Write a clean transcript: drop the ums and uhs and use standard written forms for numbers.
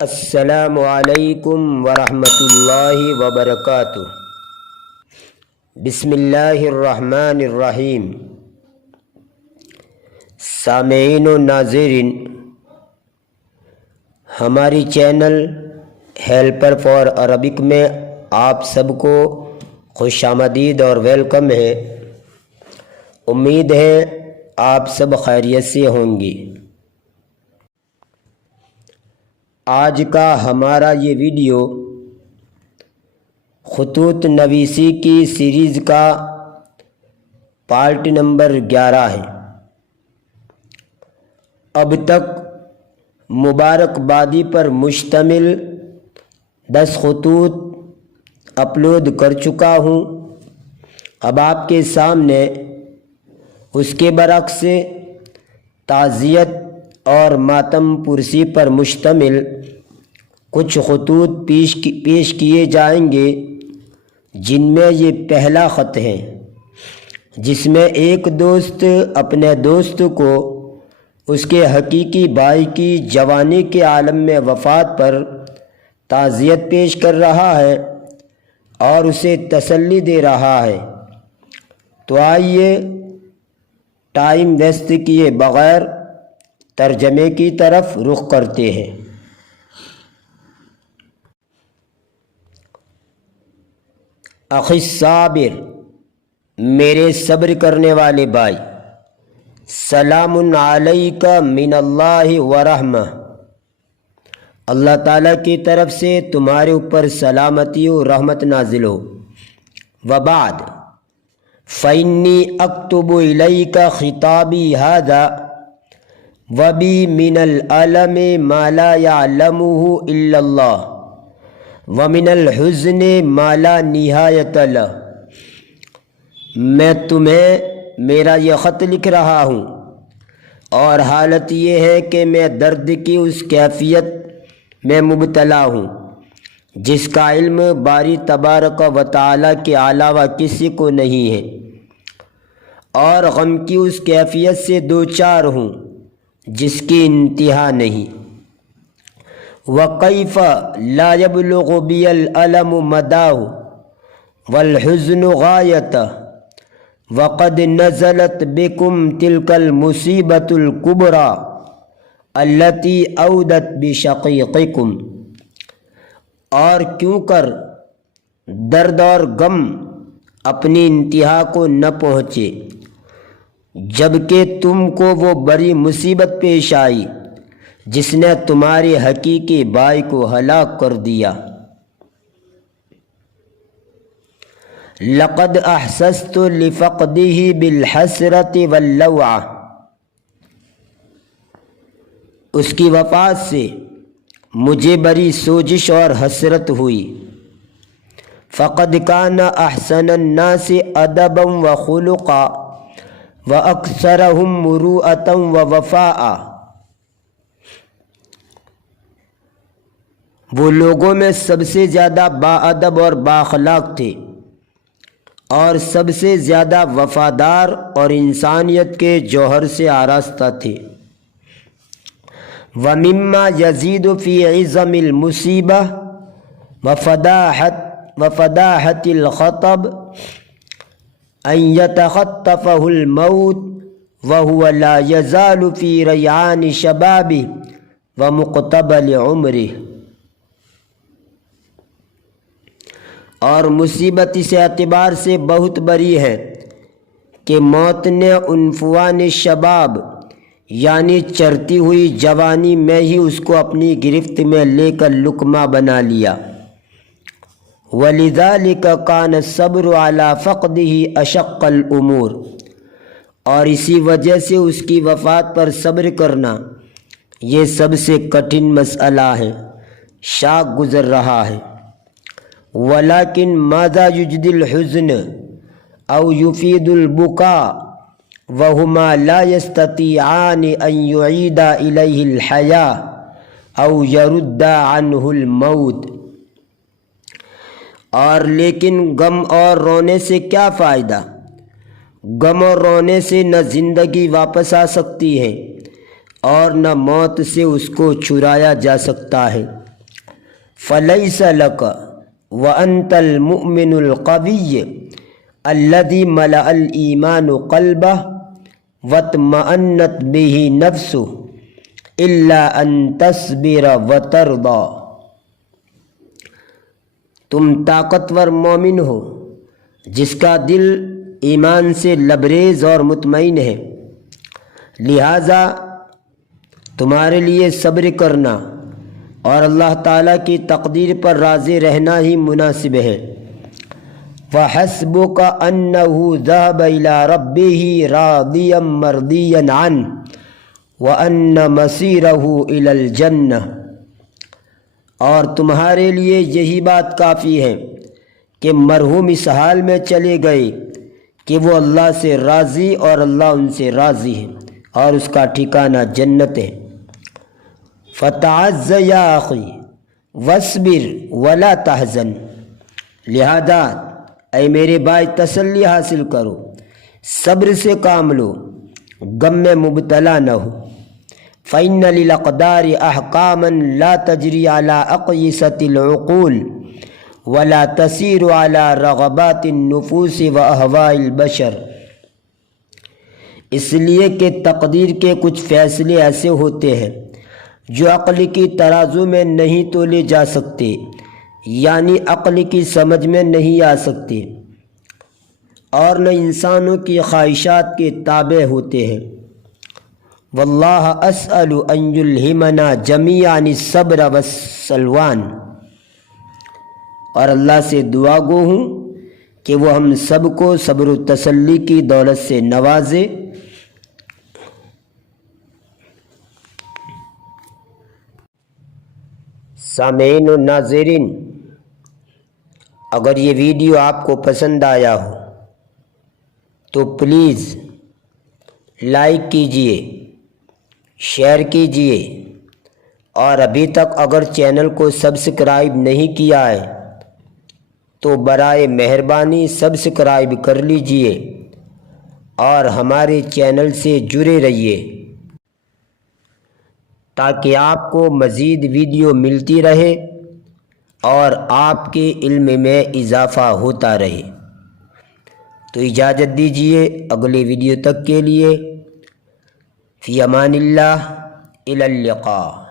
السلام علیکم ورحمۃ اللہ وبرکاتہ۔ بسم اللہ الرحمن الرحیم۔ سامعین و ناظرین، ہماری چینل ہیلپر فار عربک میں آپ سب کو خوش آمدید اور ویلکم ہے۔ امید ہے آپ سب خیریت سے ہوں گی۔ آج کا ہمارا یہ ویڈیو خطوط نویسی کی سیریز کا پارٹ نمبر 11 ہے۔ اب تک مبارکبادی پر مشتمل 10 خطوط اپلوڈ کر چکا ہوں۔ اب آپ کے سامنے اس کے برعکس تعزیت اور ماتم پرسی پر مشتمل کچھ خطوط پیش کیے جائیں گے، جن میں یہ پہلا خط ہے، جس میں ایک دوست اپنے دوست کو اس کے حقیقی بھائی کی جوانی کے عالم میں وفات پر تعزیت پیش کر رہا ہے اور اسے تسلی دے رہا ہے۔ تو آئیے ٹائم ویسٹ کیے بغیر ترجمے کی طرف رخ کرتے ہیں۔ اخی صابر، میرے صبر کرنے والے بھائی، سلام علیک من اللہ ورحمہ، اللہ تعالیٰ کی طرف سے تمہارے اوپر سلامتی و رحمت نازل ہو۔ وبعد فإنی اکتب الیک خطابی ھذا وبی من العلم ما لا يعلمه الا اللہ ومن الحزن ما لا نہایت لہ۔ میں تمہیں میرا یہ خط لکھ رہا ہوں، اور حالت یہ ہے کہ میں درد کی اس کیفیت میں مبتلا ہوں جس کا علم باری تبارک و تعالیٰ کے علاوہ کسی کو نہیں ہے، اور غم کی اس کیفیت سے دوچار ہوں جس کی انتہا نہیں۔ وَكَيْفَ لَا يَبْلُغُ بِيَ الْأَلَمُ مَدَاهُ وَالْحُزْنُ غَايَتَهُ وَقَدْ نَزَلَتْ بِكُمْ تِلْكَ الْمُصِيبَةُ الْكُبْرَى الَّتِي أَوْدَتْ بِشَقِيقِكُمْ۔ اور کیوں کر درد اور غم اپنی انتہا کو نہ پہنچے جبکہ تم کو وہ بڑی مصیبت پیش آئی جس نے تمہارے حقیقی بھائی کو ہلاک کر دیا۔ لقد احسست لفقده بالحسرة واللوعة، اس کی وفات سے مجھے بڑی سوجش اور حسرت ہوئی۔ فقد كان احسن الناس ادبا وخلقا واکثرهم مروءة ووفاء، وہ لوگوں میں سب سے زیادہ باادب اور بااخلاق تھے، اور سب سے زیادہ وفادار اور انسانیت کے جوہر سے آراستہ تھے۔ وَمِمَّا يَزِيدُ فِي عِظَمِ الْمُصِيبَةِ وَفَدَاحَةِ الْخَطَبِ أَنْ يَتَخَطَّفَهُ الْمَوْتُ وَهُوَ لَا يَزَالُ فِي رَيْعَانِ شَبَابِهِ وَمُقْتَبَلِ عُمْرِهِ۔ اور مصیبت اس اعتبار سے بہت بڑی ہے کہ موت نے عنفوان شباب یعنی چرتی ہوئی جوانی میں ہی اس کو اپنی گرفت میں لے کر لقمہ بنا لیا۔ وَلِذَلِكَ كَانَ الصَّبْرُ عَلَى فَقْدِهِ أَشَقَّ الْأُمُورِ، اور اسی وجہ سے اس کی وفات پر صبر کرنا یہ سب سے کٹھن مسئلہ ہے، شاق گزر رہا ہے۔ وَلَكِنْ مَاذَا يُجْدِي الْحُزْنَ أَوْ يُفِيدُ الْبُكَاءَ وَهُمَا لَا يَسْتَطِيعَانِ أَنْ يُعِيدَا إِلَيْهِ الْحَيَاةَ أَوْ يَرُدَّا عَنْهُ الْمَوْتَ۔ اور لیکن غم اور رونے سے کیا فائدہ؟ غم اور رونے سے نہ زندگی واپس آ سکتی ہے اور نہ موت سے اس کو چھڑایا جا سکتا ہے۔ فلیس لک وانت المؤمن القوی الذی ملأ الایمان قلبہ واطمأنت به نفسه الا ان تصبر وترضى۔ تم طاقتور مومن ہو جس کا دل ایمان سے لبریز اور مطمئن ہے، لہذا تمہارے لیے صبر کرنا اور اللہ تعالیٰ کی تقدیر پر راضی رہنا ہی مناسب ہے۔ وَحَسْبُكَ أَنَّهُ ذَهَبَ إِلَىٰ رَبِّهِ رَاضِيًا مَرْضِيًّا عَنْهُ وَأَنَّ مَصِيرَهُ إِلَى الْجَنَّةِ، اور تمہارے لیے یہی بات کافی ہے کہ مرحوم اس حال میں چلے گئے کہ وہ اللہ سے راضی اور اللہ ان سے راضی ہے اور اس کا ٹھکانہ جنت ہے۔ فَتَعَزَّ يَا أَخِي وَاصْبِرْ وَلَا تَحْزَنْ، لہذا اے میرے بھائی تسلی حاصل کرو، صبر سے کام لو، غم میں مبتلا نہ ہو۔ فَإِنَّ لِلْأَقْدَارِ أَحْكَامًا لَا تَجْرِي عَلَىٰ أَقْيِسَةِ الْعُقُولِ وَلَا تَسِيرُ عَلَىٰ رَغَبَاتِ النُّفُوسِ وَأَهْوَاءِ الْبَشَرِ، اس لیے کہ تقدیر کے کچھ فیصلے ایسے ہوتے ہیں جو عقل کی ترازو میں نہیں تولے جا سکتے، یعنی عقل کی سمجھ میں نہیں آ سکتے، اور نہ انسانوں کی خواہشات کے تابع ہوتے ہیں۔ واللہ اسأل ان یلہمنا جمیعا الصبر والسلوان، اور اللہ سے دعا گو ہوں کہ وہ ہم سب کو صبر و تسلی کی دولت سے نوازے۔ سامعین و ناظرین، اگر یہ ویڈیو آپ کو پسند آیا ہو تو پلیز لائک کیجئے، شیئر کیجئے، اور ابھی تک اگر چینل کو سبسکرائب نہیں کیا ہے تو برائے مہربانی سبسکرائب کر لیجئے اور ہمارے چینل سے جڑے رہیے تاکہ آپ کو مزید ویڈیو ملتی رہے اور آپ کے علم میں اضافہ ہوتا رہے۔ تو اجازت دیجیے اگلے ویڈیو تک کے لیے، فی امان اللہ، الی اللقاء۔